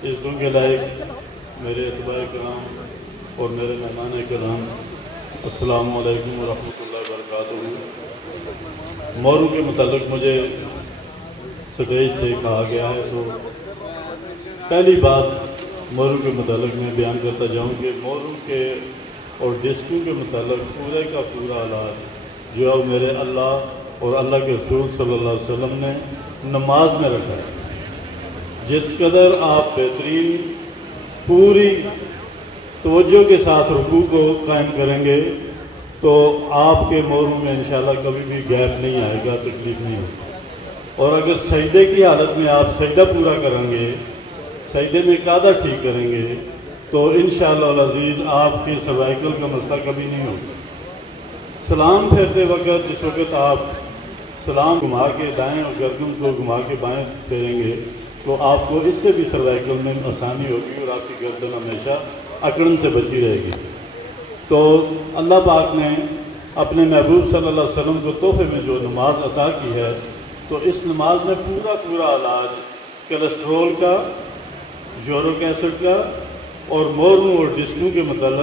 इज़्ज़तों के लायक मेरे अतबाए कराम और मेरे मेहमान कराम, अस्सलामु अलैकुम व रहमतुल्लाहि व बरकातुहू। मोरू के मुतालिक मुझे स्टेज से कहा गया है, तो पहली बात मोरू के मुतालिक मैं बयान करता जाऊँ कि मोरू के और डिस्कू के मुतालिक पूरे का पूरा इलाज जो है मेरे अल्लाह और अल्लाह के रसूल सल्लल्लाहु अलैहि वसल्लम ने नमाज में रखा है। जिस कदर आप बेहतरीन पूरी तवज्जो के साथ रुकू को कायम करेंगे तो आपके मोरू में इंशाल्लाह कभी भी गैप नहीं आएगा, तकलीफ नहीं होगी। और अगर सजदे की हालत में आप सजदा पूरा करेंगे, सजदे में कादा ठीक करेंगे, तो इंशाअल्लाह अज़ीज़ आपके सर्वाइकल का मसला कभी नहीं होगा। सलाम फेरते वक्त जिस वक्त आप सलाम घुमा के दाएं और गर्दन को घुमा के बाएं फेरेंगे तो आपको इससे भी सर्वाइकल में आसानी होगी और आपकी गर्दन हमेशा अकड़न से बची रहेगी। तो अल्लाह पाक ने अपने महबूब सल्लल्लाहु अलैहि वसल्लम को तोहफे में जो नमाज अता की है, तो इस नमाज में पूरा पूरा इलाज कोलेस्ट्रोल का, यूरिक एसिड का और मोरू और डिस्कू के मतलब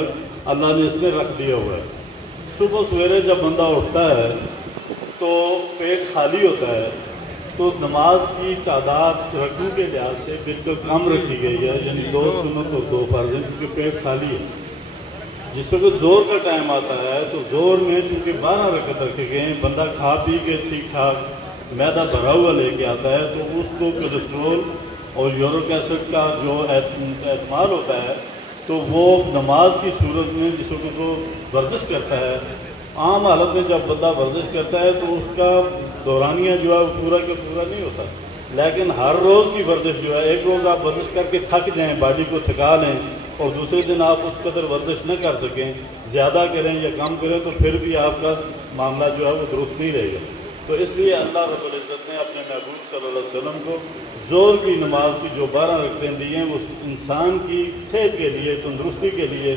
अल्लाह ने इसमें रख दिया हुआ है। सुबह सवेरे जब बंदा उठता है तो पेट खाली होता है, तो नमाज की तादाद रकू के लिहाज से बिल्कुल कम रखी गई है, यानी 2 सुन्नत और 2 फर्ज हैं, क्योंकि पेट खाली है। जिस वक्त ज़ोर का टाइम आता है तो ज़ोर में चूँकि 12 रकत रखे गए हैं, बंदा खा पी के ठीक ठाक मैदा भरा हुआ लेके आता है, तो उसको कोलेस्ट्रोल और यूरिक एसिड का जो एहतमाल होता है, तो वो नमाज की सूरत में जिस वक्त वो वर्जिश करता है, आम हालत में जब बंदा वर्जिश करता है तो उसका दौरानिया जो है वो पूरा का पूरा नहीं होता। लेकिन हर रोज़ की वर्जिश जो है, एक रोज़ आप वर्जिश करके थक जाएं, बॉडी को थका लें और दूसरे दिन आप उस कदर वर्जिश न कर सकें, ज़्यादा करें या कम करें, तो फिर भी आपका मामला जो है वो दुरुस्त नहीं रहेगा। तो इसलिए अल्लाह रब्बुल इज़्ज़त ने अपने महबूब सल्लल्लाहु अलैहि वसल्लम को ज़ोर की नमाज की जो 12 रकअतें दी हैं वो इंसान की सेहत के लिए, तंदुरुस्ती के लिए,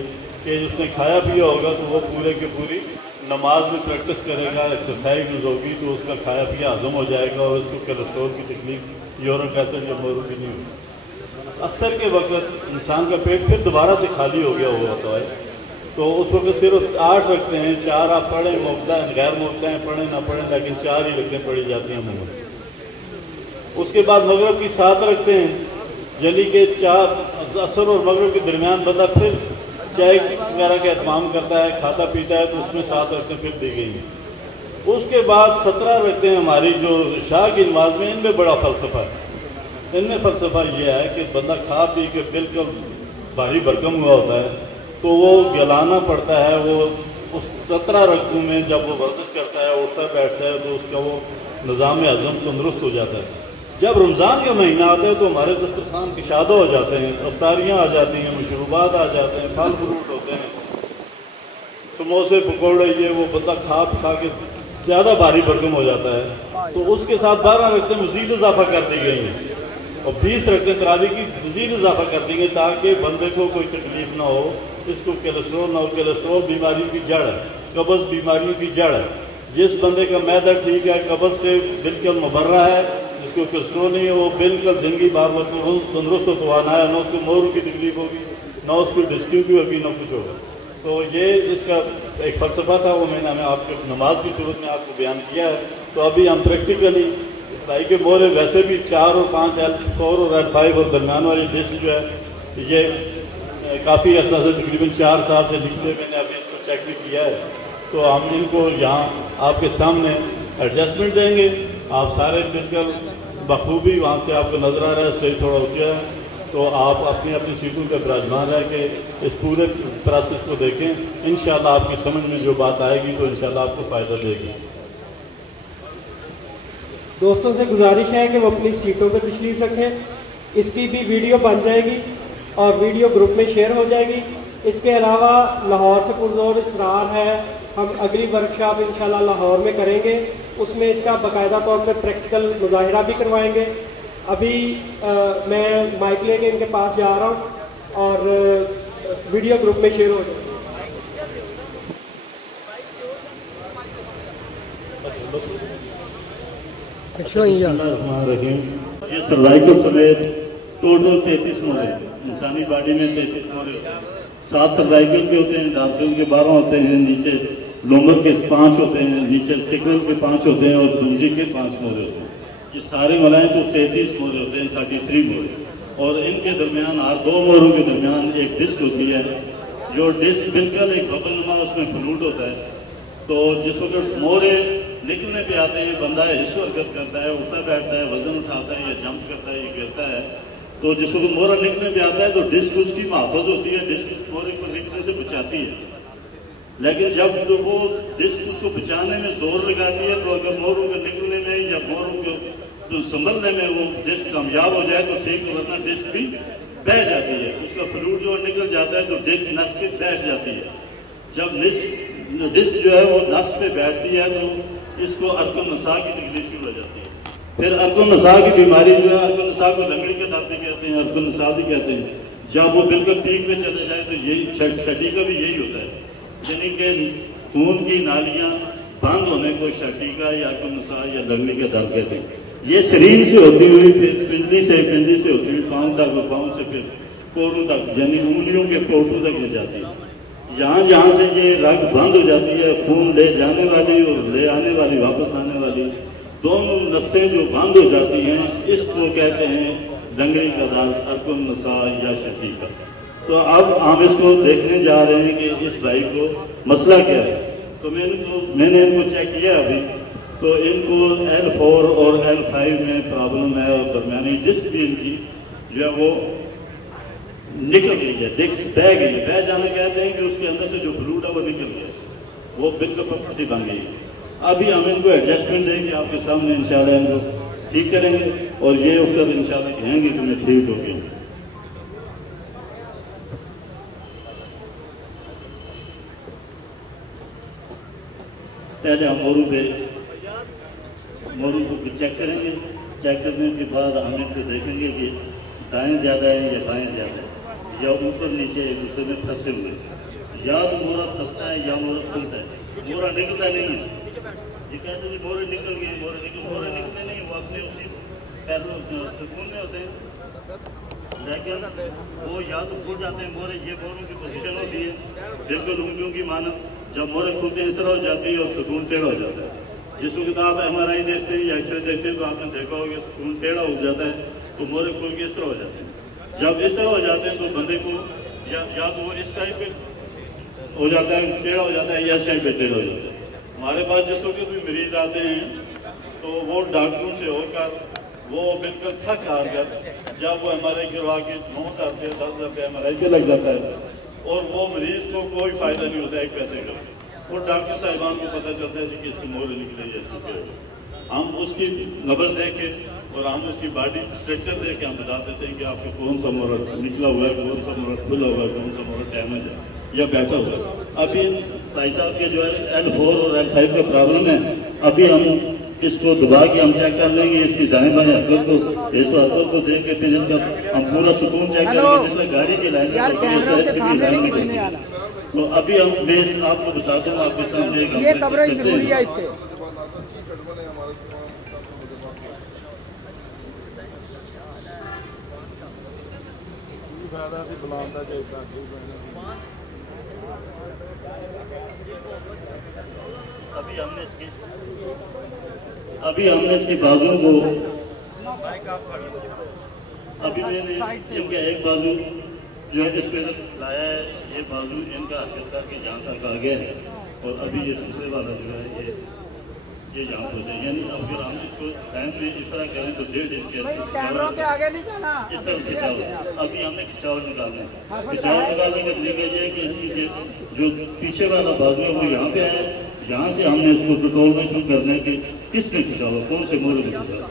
कि उसने खाया पिया होगा तो वो पूरे की पूरी नमाज में प्रैक्टिस करेगा, एक्सरसाइज होगी तो उसका खाया पिया हजम हो जाएगा और उसको कोलेस्ट्रोल की तकलीफ, यूरिक एसिड या मोरू की नहीं होगी। असर के वक्त इंसान का पेट फिर दोबारा से खाली हो गया हुआ होता है, तो उस वक्त सिर्फ 8 रखते हैं, 4 आप पढ़ें मुफ्ता है, गैर मुफ्ता है, पढ़ें ना पढ़ें, लेकिन 4 ही रकतें पढ़ी जाती हैं मुफ्त। उसके बाद मगरब की 7 रखते हैं, यानी कि 4 असर और मगरब के दरमियान बंदा फिर चाय वगैरह का एहतमाम करता है, खाता पीता है, तो उसमें 7 रकतें फिर दी गई हैं। उसके बाद 17 रकतें हमारी जो शाह की नमाज में, इनमें बड़ा फ़लसफ़ा है। इनमें फ़लसफ़ा ये है कि बंदा खा पी के बिल्कुल भारी भरकम हुआ होता है, तो वो गलाना पड़ता है। वो उस 17 रकतों में जब वो वर्जिश करता है, उठता बैठता है, तो उसका वो निज़ाम हज़म तंदुरुस्त हो जाता है। जब रमज़ान का महीना आता है तो हमारे दस्तरखान किशादा हो जाते हैं, अफ्तारियाँ आ जाती हैं, मशरूबात आ जाते हैं, फल फ्रूट होते हैं, समोसे पकौड़े, ये वो बंदा खा के ज़्यादा भारी भरकम हो जाता है। तो उसके साथ 12 रकतें मज़ीद इजाफा कर दी गई हैं और 20 रकतें तरावी की मज़ीद इजाफा कर दी गई, ताकि बंदे को कोई तकलीफ ना हो, इसको कोलेस्ट्रोल ना हो। कोलेस्ट्रोल बीमारियों की जड़ है, कब्ज़ बीमारियों की जड़ है। जिस बंदे का मैदा ठीक है, कब्ज़ से बिल्कुल मुबर्रा है, जिसको कोलेस्ट्रोल नहीं है, वो बिल्कुल ज़िंदगी बार बार तंदुरुस्त होना है, ना उसको मोरू की तकलीफ होगी, ना उसको डिस्क्यू की होगी, ना कुछ होगा। तो ये इसका एक फ़लसफ़ा था, वो मैंने आपके नमाज की सूरत में आपको बयान किया है। तो अभी हम प्रैक्टिकली भाई के मोरे वैसे भी 4 और 5 L4 और L5 और दरमियान वाली डिश जो है ये काफ़ी अर्सा से तकरीबन 4 साल से निकले, मैंने अभी इसको चेक भी किया है। तो हम इनको यहाँ आपके सामने एडजस्टमेंट देंगे, आप सारे बिल्कुल बखूबी वहाँ से आपको नज़र आ रहा है, स्टेज थोड़ा ऊँचा है, तो आप अपनी अपनी सीटों पर विराजमान रह के इस पूरे प्रोसेस को देखें। इंशाल्लाह आपकी समझ में जो बात आएगी तो इंशाल्लाह आपको फ़ायदा देगी। दोस्तों से गुजारिश है कि वो अपनी सीटों पर तशरीफ़ रखें। इसकी भी वीडियो बन जाएगी और वीडियो ग्रुप में शेयर हो जाएगी। इसके अलावा लाहौर से पुरज़ोर इसरार है, हम अगली वर्कशॉप इंशाल्लाह लाहौर में करेंगे, उसमें इसका बाकायदा तौर पर प्रैक्टिकल मुज़ाहिरा भी करवाएंगे। अभी मैं माइक लेके इनके पास जा रहा हूँ और वीडियो ग्रुप में शेयर हो जाएगी। ये सर्वाइकल समेत टोटल 33 मोरे, इंसानी बॉडी में 33 मोरे होते हैं। 7 सर्वाइकल के होते हैं, डार्सल के 12 होते हैं, नीचे लोमर के 5 होते हैं, नीचे सिक्वल के 5 होते हैं और दुंजी के 5 मोरे होते हैं। ये सारे मिलाएं तो 33 मोरे होते हैं, 33 मोरे। और इनके दरमियान हर 2 मोरों के दरमियान एक डिस्क होती है, जो डिस्क बिल्कुल एक बबल नुमा उसमें फ्लूड होता है। तो जिस वक्त मोरे निकलने पे आते हैं, बंदा हिस्स हरकत करता है, उठता बैठता है, वजन उठाता है या जंप करता है या गिरता है, तो जिस वक्त मोरा निकलने पे आता है तो डिस्क उसकी महफूज होती है, डिस्क उस मोरे को निकलने से बचाती है। लेकिन जब तो वो डिस्क उसको बचाने में जोर लगाती है, तो अगर मोरों के निकलने में या मोरों को तो संभलने में वो डिस्क कामयाब हो जाए तो ठीक, तो वरना डिस्क भी बह जाती है, उसका फ्लूइड जो निकल जाता है तो डिस्क नस के बैठ जाती है। जब डिस्क जो है वो नस पे बैठती है तो इसको अर्कन नसा की तकलीफ शुरू हो जाती है। फिर अर्कन नसा की बीमारी जो है, अर्कन नसा को लंगड़ी के दर्द भी कहते हैं, अर्कन नसा भी कहते हैं। जब वो बिल्कुल पीक में चले जाए तो यही छठी का भी यही होता है, यानी कि खून की नालियां बंद होने को छठी का या अर्कन नसा या लंगड़ी का दर्द कहते हैं। ये शरीर से होती हुई फिर पिंडली से होती हुई पाँव तक, पाँव से फिर पोरों तक, यानी उंगलियों के पोटों तक ले जाती है। जहाँ से ये रग बंद हो जाती है, खून ले जाने वाली और ले आने वाली, वापस आने वाली दोनों नसें जो बंद हो जाती हैं, इसको कहते हैं लंगड़ी का दर्द, अर्कन नसा या छठी का। तो अब हम इसको देखने जा रहे हैं कि इस भाई को मसला क्या है। तो मैंने इनको चेक किया अभी, तो इनको L4 और L5 में प्रॉब्लम है और दरमियानी डिस्क भी इनकी जो है वो निकल गई है, डिस्क बह गई है। बह जाना कहते हैं कि उसके अंदर से जो फ्लूइड है वो निकल गया, वो बिल्कुल प्रॉपर्टी बन गई है। अभी हम इनको एडजस्टमेंट देंगे आपके सामने, इंशाल्लाह इनको ठीक करेंगे और ये उसका इंशाल्लाह कहेंगे कि मैं ठीक हो गई। पहले हम मोरू को चेक करेंगे। चेक करने के बाद हम इनको देखेंगे कि दाएं ज़्यादा है या बाएं ज़्यादा है, या ऊपर नीचे एक दूसरे में फंसे हुए, या तो मोरा फंसता है या मोरा खुलता है। मोरा निकलता नहीं है, ये कहते हैं मोरे निकल गए, मोरे निकलते नहीं, वो अपने उसी पैरों सुकून में होते हैं, लेकिन वो या तो खुल जाते हैं मोरे। ये मोरों की पोजीशन होती है बिल्कुल उंगलियों की मानव, जब मोरे खुलते हैं इस तरह हो जाती है और सुकून टेढ़ा हो जाता है। जिस वक्त आप MRI देखते हैं या एक्सरे देखते हैं तो आपने देखा होगा सुकून टेढ़ा हो जाता है, तो मोरे खुल के इस तरह हो जाते हैं। जब इस तरह हो जाते हैं तो बंदे को या तो वो इस साइड पे हो जाता है, टेढ़ा हो जाता है, या इस साइड पे टेढ़ा हो जाता है। हमारे पास जिस वक्त भी मरीज आते हैं तो वो डॉक्टरों से होकर वो बिल्कुल थक हार गया, जब वो MRI करवा के 9,000 रुपये 10,000 रुपये MRI पे लग जाता है और वो मरीज को कोई फायदा नहीं होता एक पैसे का। वो डॉक्टर साहिबान को पता चलता है कि इसके मोरे निकले या इसको क्या हो। हम उसकी नब्ज देख के और हम उसकी बॉडी स्ट्रक्चर देख के हम बता देते हैं कि आपका कौन सा मोरा निकला हुआ है, कौन सा मोरा खुला हुआ है, कौन सा मोरा डैमेज है या बैठा हुआ है। अभी भाई साहब के जो है L4 और L5 का प्रॉब्लम है, अभी हम इसको दबा के हम चेक कर लेंगे, इसकी दाएं बाएं हरकत को, इस हरकत को देख के फिर इसका हम पूरा सुकून चेक करेंगे, जिसमें गाड़ी की लाइन में। तो अभी हम मैं आपको बताता हूँ, आपके सामने ये कवरेज जरूरी है इससे। अभी हमने इसकी बाजुओं को, अभी मैंने इनका एक बाजू जो है इस पे लाया है, ये बाजू इनका हरकत करके यहाँ तक आ गया है, और अभी ये दूसरे वाला जो है ये यहाँ पहुँचे, यानी अगर हम इसको टाइम पे इस तरह करें तो 1.5 इंच के आगे नहीं जाना, इस तरह खिंचाव। अभी हमने खिंचाव निकालना है। खिंचाव निकालने का तरीका ये है कि जो पीछे वाला बाजू है वो यहाँ पे आया, यहाँ से हमने इसको कंट्रोल में शुरू करना है कि किस पे खिंचाव, कौन से मोरे में खिंचाव।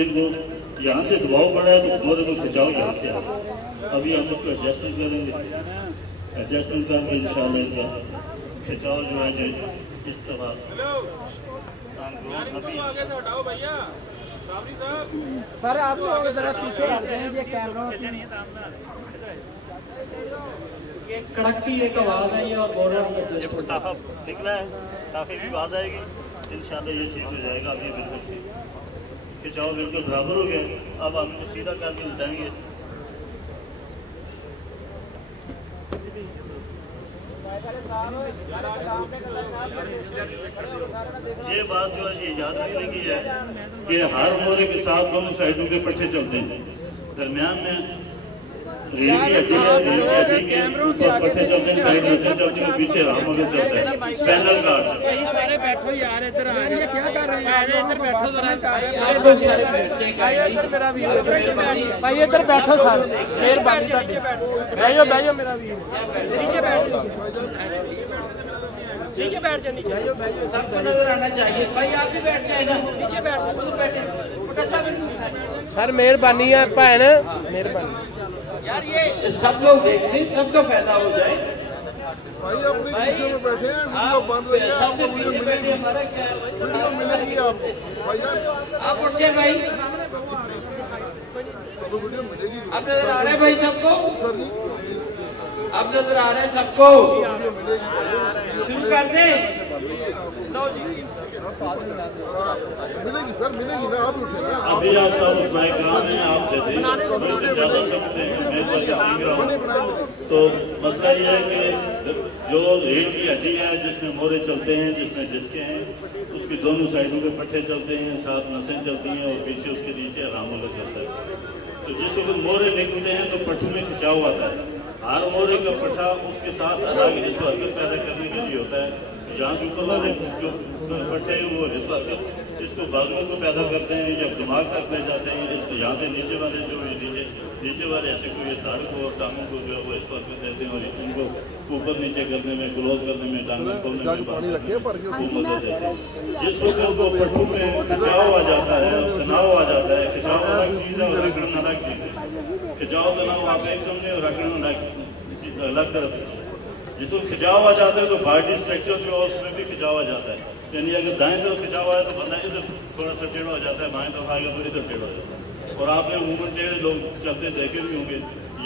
इनको यहाँ से दबाव पड़ा है तो मोरे में खिंचाव यहाँ से आया। अभी हम उसको एडजस्टमेंट करेंगे, एडजस्टमेंट करके इंशाल्लाह इनका खिंचाव जो है जो इस तरह सर आप लोग जरा पीछे हट जाएं, ये कैमरा कड़क की एक आवाज है ये, और बॉर्डर एडजस्ट होता है, निकला है काफी भी आवाज आएगी, इंशाल्लाह ये ठीक हो जाएगा। अभी बिल्कुल ठीक खिंचाव बिल्कुल बराबर हो गया। अब हम इनको सीधा करके उठाएंगे। ये बात जो है ये याद रखने की है कि हर मोरे के साथ दोनों साइडों के पट्टे चलते हैं। दरमियान में रीढ़ की हड्डी है, रीढ़ की हड्डी के ऊपर पट्टे चलते हैं, साइड में से चलते हैं, पीछे राम मोरे चलते हैं, स्पैनल गार्ड। सारे बैठो यार, इधर आ रहे हैं, क्या कर रहे हैं? इधर बैठो जरा, इधर मेरा वीर भाई, इधर बैठो सारे, मेहरबानी बैठो बैठो मेरा वीर, नीचे बैठ जाओ, नीचे बैठ जाओ, नीचे सबको नजर आना चाहिए भाई। आप भी बैठ जाए ना, नीचे बैठ जाओ, बैठे सर, मेहरबानी है भैन, मेहरबानी यार। ये सब लोग देख रहे हैं, सबका फायदा हो जाए भाई। अपनी कुर्सी में बैठे हैं, वीडियो बन रही है, आपको वीडियो मिलेगी, वीडियो मिलेगी आपको भाई यार। आप उठ जाए भाई, वीडियो मिलेगी। अब नजर आ रहे हैं भाई सबको, सर जी अब नजर आ रहे हैं सबको, शुरू कर दें। लो जी, मिलेगी सर, मिलेगी ना, आप उठे ना। अभी आप सब कराम हैं, आप देते हैं, मुझसे ज़्यादा समझते हैं, मैं तो सीख रहा हूँ। तो मसला ये है कि जो रीढ़ की हड्डी है जिसमें मोरे चलते हैं, जिसमें डिस्कें हैं, उसकी दोनों साइडों के पट्टे चलते हैं, साथ नसें चलती हैं और पीछे उसके नीचे आराम चलता है। तो जिस वक्त मोरे निकलते हैं तो पट्टों में खिंचाव आता है। हर मोरे का पट्टा उसके साथ अलग इस हरकत पैदा करने के लिए होता है। जहाँ से ऊपर वाले जो पट्टे हैं वो इस हरकत इसको बाजुओं को पैदा करते हैं या दिमाग तक ले जाते हैं। इस यहाँ से नीचे वाले जो नीचे वाले ऐसे को ये दाढ़ को और टांगों को जो है वो इस हरकत देते हैं और इनको ऊपर नीचे करने में, क्लोज करने में, टांगों खोलने में मदद देते हैं। जिस वक्त को पट्टों में खिंचाव आ जाता है, तनाव आ जाता है, खिंचाव अलग चीज़ है और रगड़न अलग चीज़ है। खिंचाव तनाव आप एक समझे और रगड़न अलग तरह से। जिसको खिंचाव आ जाता है तो बॉडी स्ट्रक्चर जो है उसमें भी खिंचाव आ जाता है। यानी अगर दाएं तरफ खिंचाव आया तो बंदा इधर थोड़ा सा टेढ़ा हो जाता है, बाएं तरफ आएगा तो इधर टेढ़ा हो जाता है। और आपने अमूमन टेढ़े लोग चलते देखे भी होंगे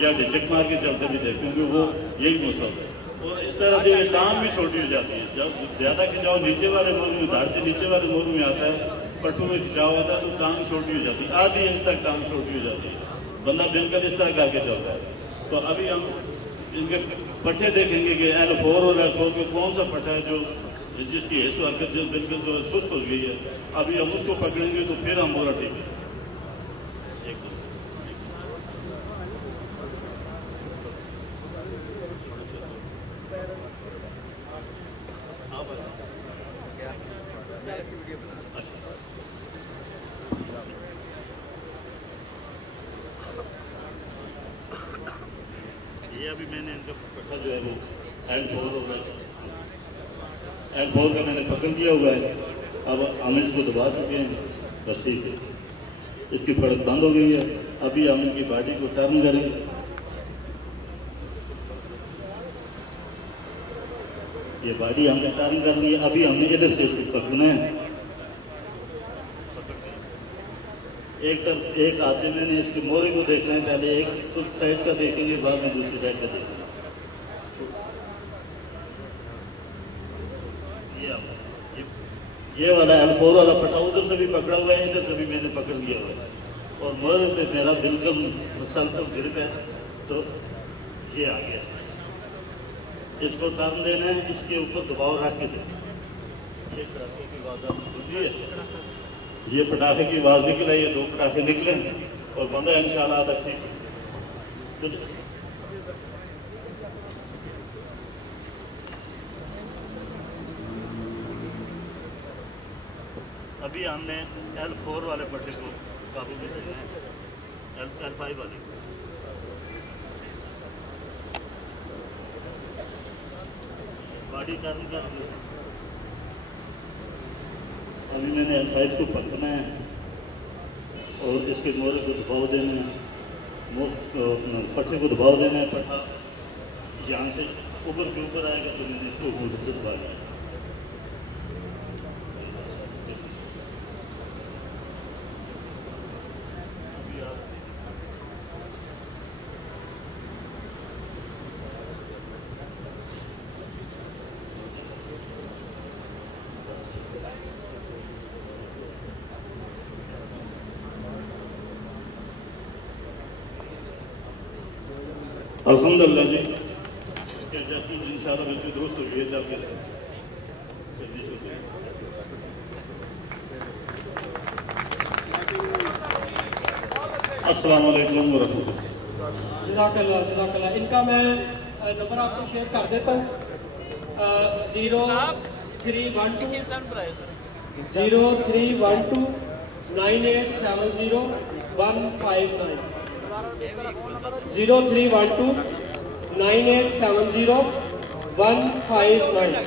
या डिचक मार के चलते भी देखे होंगे, वो यही मसला है। और इस तरह से ये टांग भी छोटी हो जाती है। जब ज़्यादा खिंचाव नीचे वाले मोड़ में, धार से नीचे वाले मोड़ में आता है, पट्टों में खिंचाव आता है तो टांग छोटी हो जाती है, आधी इंच तक टांग छोटी हो जाती है, बंदा बिल्कुल इस तरह करके चलता है। तो अभी हम इनके पट्टे देखेंगे कि L4 और L4 के कौन सा पट्टा है जो जिसकी हिस्सा हरकत बिल्कुल जो सुस्त हो गई है। अभी हम उसको पकड़ेंगे तो फिर हम बोला ठीक है। ये अभी मैंने इनका पट्टा जो है वो L4 का मैंने पकड़ लिया हुआ है। अब हम इसको दबा चुके हैं, बस ठीक है, इसकी फड़क बंद हो गई है। अभी हम इनकी बॉडी को टर्न करेंगे। ये बॉडी हमने टर्न कर ली है। अभी हमने इधर से इसको पकड़ना है। एक तरफ एक हाथ से मैंने इसके मोरे को देखना है, पहले एक साइड का देखेंगे, बाद में दूसरी साइड का देखेंगे। ये वाला L4 वाला पट्टा उधर से भी पकड़ा हुआ है, इधर से भी मैंने पकड़ लिया हुआ है और मोरे पे मेरा बिल्कुल मुसलसल ग्रिप है। तो ये आ गया, इसको टर्न देना है, इसके ऊपर दबाव रख के देना। ये पटाखे की आवाज़ आपने सुनी है, ये पटाखे की आवाज़ निकले, ये 2 पटाखे निकले और बंदा इंशाल्लाह आता ठीक है। अभी हमने L4 वाले पट्टे को काबू में लेना है, L5 वाले को। बॉडी टर्न कर दी। अभी मैंने L5 को पकड़ना है और इसके मोरे को दबाव देना है, पट्टे को दबाव देना है। पट्टा यहाँ से ऊपर के ऊपर आएगा तो मैंने इसको ऊपर से दबा दिया। अल्हम्दुलिल्लाह जी, इसके एडजस्टमेंट इंशाअल्लाह बिल्कुल दुरुस्त हो गई है। चल के अस्सलाम वालेकुम व रहमतुल्लाह। जज़ाकल्लाह जज़ाकल्लाह। इनका मैं नंबर आपको शेयर कर देता हूँ। 0312 9870 159 0312 9870 159।